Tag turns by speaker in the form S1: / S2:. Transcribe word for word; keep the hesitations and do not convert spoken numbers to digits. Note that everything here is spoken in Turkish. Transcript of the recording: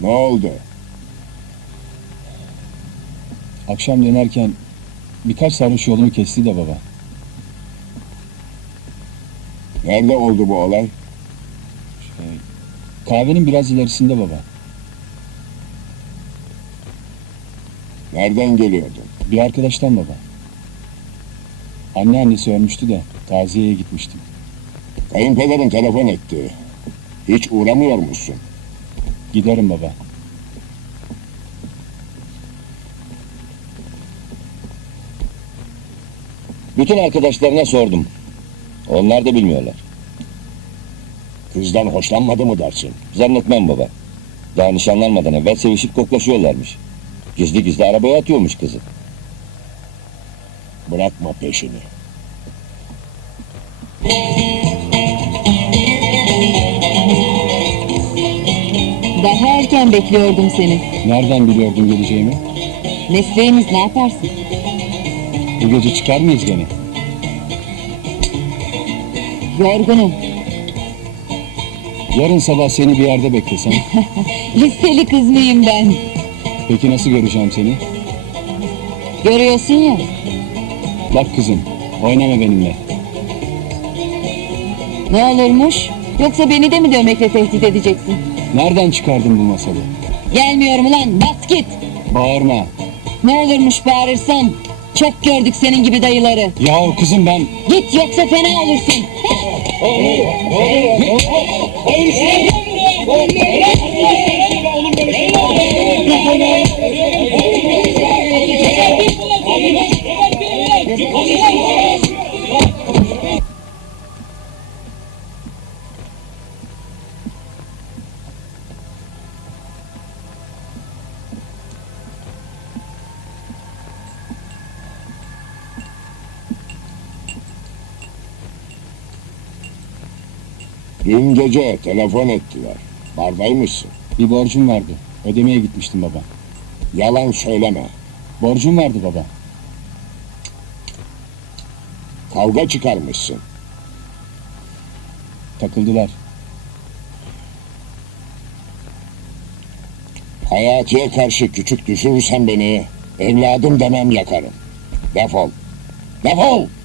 S1: Ne oldu?
S2: Akşam dönerken birkaç sarhoş yolumu kesti de baba.
S1: Nerede oldu bu olay?
S2: Şey, kahvenin biraz ilerisinde baba.
S1: Nereden geliyordun?
S2: Bir arkadaştan baba. Anneannesi ölmüştü de taziyeye gitmiştim.
S1: Kayınpederin telefon etti. Hiç uğramıyor musun?
S2: Giderim baba.
S3: Bütün arkadaşlarına sordum. Onlar da bilmiyorlar.
S1: Kızdan hoşlanmadı mı dersin?
S3: Zannetmem baba. Daha nişanlanmadan evvel sevişip koklaşıyorlarmış. Gizli gizli arabaya atıyormuş kızı.
S1: Bırakma peşini.
S4: Daha erken bekliyordum seni.
S2: Nereden biliyordun geleceğimi?
S4: Mesleğimiz, ne yaparsın?
S2: Bu gece çıkar mıyız gene?
S4: Yorgunum.
S2: Yarın sabah seni bir yerde beklesem.
S4: Liseli kız mıyım ben?
S2: Peki nasıl göreceğim seni?
S4: Görüyorsun ya.
S2: Bak kızım, oynama benimle.
S4: Ne olurmuş? Yoksa beni de mi dövmekle tehdit edeceksin?
S2: Nereden çıkardın bu masalı?
S4: Gelmiyorum ulan, bas git!
S2: Bağırma.
S4: Ne olurmuş bağırırsan? Çok gördük senin gibi dayıları.
S2: Yahu kızım ben...
S4: Git yoksa fena olursun.
S1: Dün gece telefon ettiler. Bardaymışsın.
S2: Bir borcum vardı. Ödemeye gitmiştim baba.
S1: Yalan söyleme.
S2: Borcum vardı baba.
S1: Kavga çıkarmışsın.
S2: Takıldılar.
S1: Hayatiye karşı küçük düşürürsen beni, evladım demem yakarım. Defol. Defol!